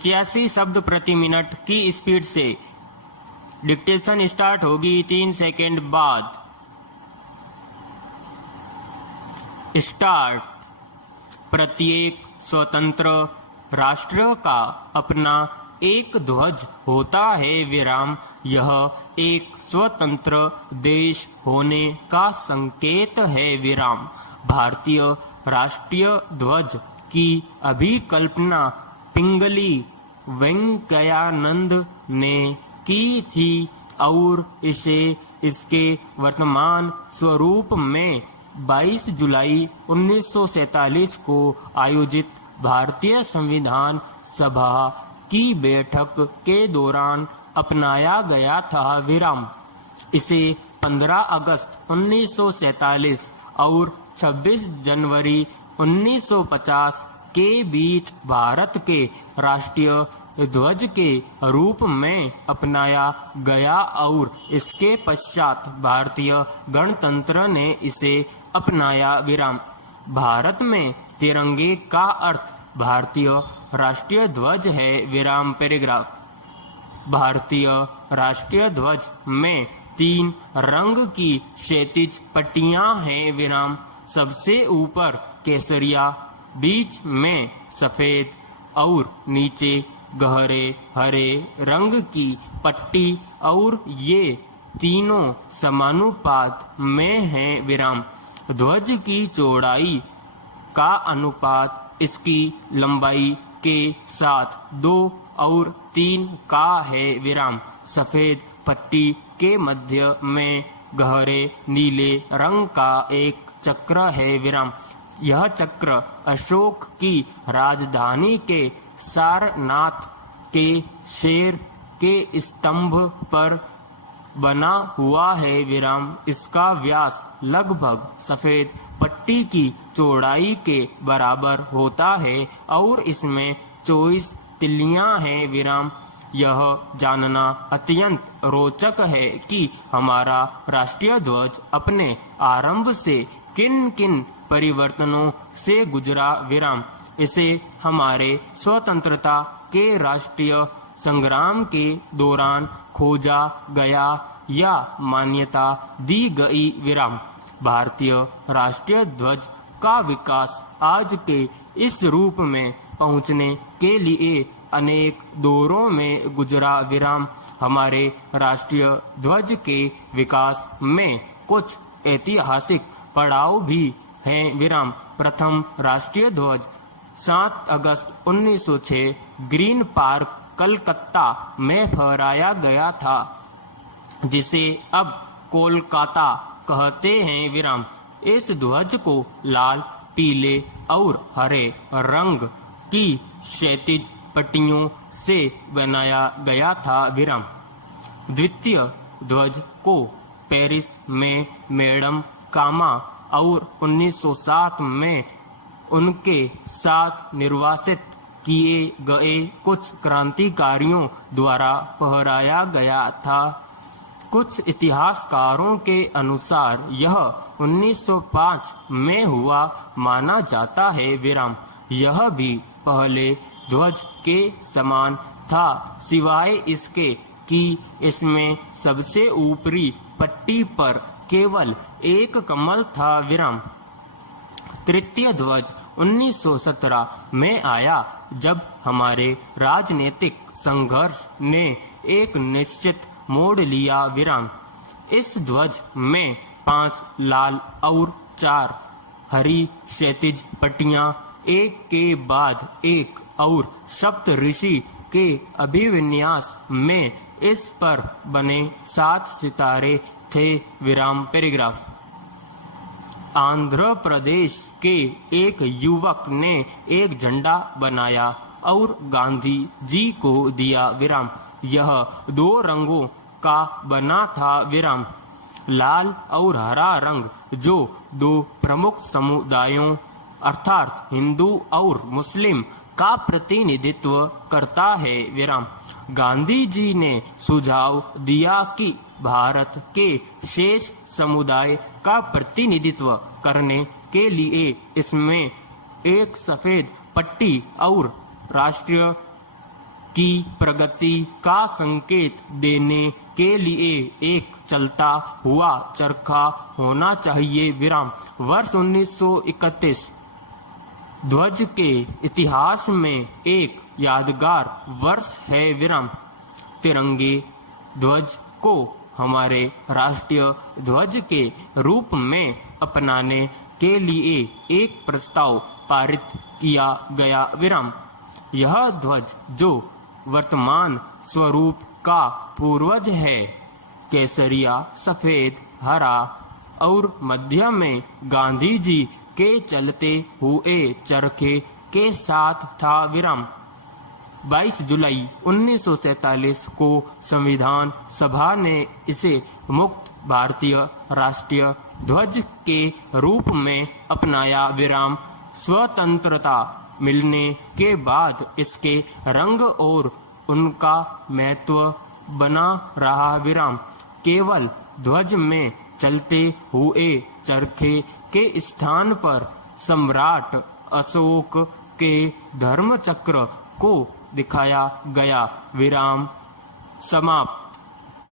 85 शब्द प्रति मिनट की स्पीड से डिक्टेशन स्टार्ट होगी 3 सेकंड बाद। स्टार्ट। प्रत्येक स्वतंत्र राष्ट्र का अपना एक ध्वज होता है विराम। यह एक स्वतंत्र देश होने का संकेत है विराम। भारतीय राष्ट्रीय ध्वज की अभिकल्पना पिंगली वेंकैयानंद ने की थी और इसे इसके वर्तमान स्वरूप में 22 जुलाई 1947 को आयोजित भारतीय संविधान सभा की बैठक के दौरान अपनाया गया था विराम। इसे 15 अगस्त 1947 और 26 जनवरी 1950 के बीच भारत के राष्ट्रीय ध्वज के रूप में अपनाया गया और इसके पश्चात भारतीय गणतंत्र ने इसे अपनाया विराम। भारत में तिरंगे का अर्थ भारतीय राष्ट्रीय ध्वज है विराम पैराग्राफ। भारतीय राष्ट्रीय ध्वज में 3 रंग की क्षैतिज पट्टियां हैं विराम। सबसे ऊपर केसरिया, बीच में सफेद और नीचे गहरे हरे रंग की पट्टी और ये तीनों समानुपात में हैं विराम। ध्वज की चौड़ाई का अनुपात इसकी लंबाई के साथ 2 और 3 का है विराम। सफेद पट्टी के मध्य में गहरे नीले रंग का एक चक्र है विराम। यह चक्र अशोक की राजधानी के सारनाथ के शेर के स्तंभ पर बना हुआ है विराम। इसका व्यास लगभग सफेद पट्टी की चौड़ाई के बराबर होता है और इसमें 24 तिल्लियां हैं विराम। यह जानना अत्यंत रोचक है कि हमारा राष्ट्रीय ध्वज अपने आरंभ से किन किन परिवर्तनों से गुजरा विराम। इसे हमारे स्वतंत्रता के राष्ट्रीय संग्राम के दौरान खोजा गया या मान्यता दी गई विराम। भारतीय राष्ट्रीय ध्वज का विकास आज के इस रूप में पहुंचने के लिए अनेक दौरों में गुजरा विराम। हमारे राष्ट्रीय ध्वज के विकास में कुछ ऐतिहासिक पड़ाव भी हैं विराम। प्रथम राष्ट्रीय ध्वज 7 अगस्त 1906 ग्रीन पार्क कलकत्ता में फहराया गया था, जिसे अब कोलकाता कहते हैं विराम। इस ध्वज को लाल, पीले और हरे रंग की क्षैतिज पट्टियों से बनाया गया था विराम। द्वितीय ध्वज को पेरिस में मैडम कामा और 1907 में उनके साथ निर्वासित किए गए कुछ क्रांतिकारियों द्वारा फहराया गया था। कुछ इतिहासकारों के अनुसार यह 1905 में हुआ माना जाता है विराम। यह भी पहले ध्वज के समान था, सिवाय इसके कि इसमें सबसे ऊपरी पट्टी पर केवल एक कमल था विराम। तृतीय ध्वज 1917 में आया, जब हमारे राजनीतिक संघर्ष ने एक निश्चित मोड़ लिया विराम। इस ध्वज में 5 लाल और 4 हरी क्षैतिज पट्टियां एक के बाद एक और सप्तऋषि के अभिविन्यास में इस पर बने 7 सितारे थे विराम पैराग्राफ। आंध्र प्रदेश के एक युवक ने एक झंडा बनाया और गांधी जी को दिया विराम। यह 2 रंगों का बना था विराम। लाल और हरा रंग, जो 2 प्रमुख समुदायों अर्थात हिंदू और मुस्लिम का प्रतिनिधित्व करता है विराम। गांधी जी ने सुझाव दिया कि भारत के शेष समुदाय का प्रतिनिधित्व करने के लिए इसमें एक सफेद पट्टी और राष्ट्रीय की प्रगति का संकेत देने के लिए एक चलता हुआ चरखा होना चाहिए विराम। वर्ष 1931 ध्वज के इतिहास में एक यादगार वर्ष है विराम। तिरंगे ध्वज को हमारे राष्ट्रीय ध्वज के रूप में अपनाने के लिए एक प्रस्ताव पारित किया गया विराम। यह ध्वज जो वर्तमान स्वरूप का पूर्वज है, केसरिया, सफेद, हरा और मध्य में गांधी जी के चलते हुए चरखे के साथ था विराम। 22 जुलाई 1947 को संविधान सभा ने इसे मुक्त भारतीय राष्ट्रीय ध्वज के रूप में अपनाया विराम। स्वतंत्रता मिलने के बाद इसके रंग और उनका महत्व बना रहा विराम। केवल ध्वज में चलते हुए चरखे के स्थान पर सम्राट अशोक के धर्म चक्र को दिखाया गया विराम। समाप्त।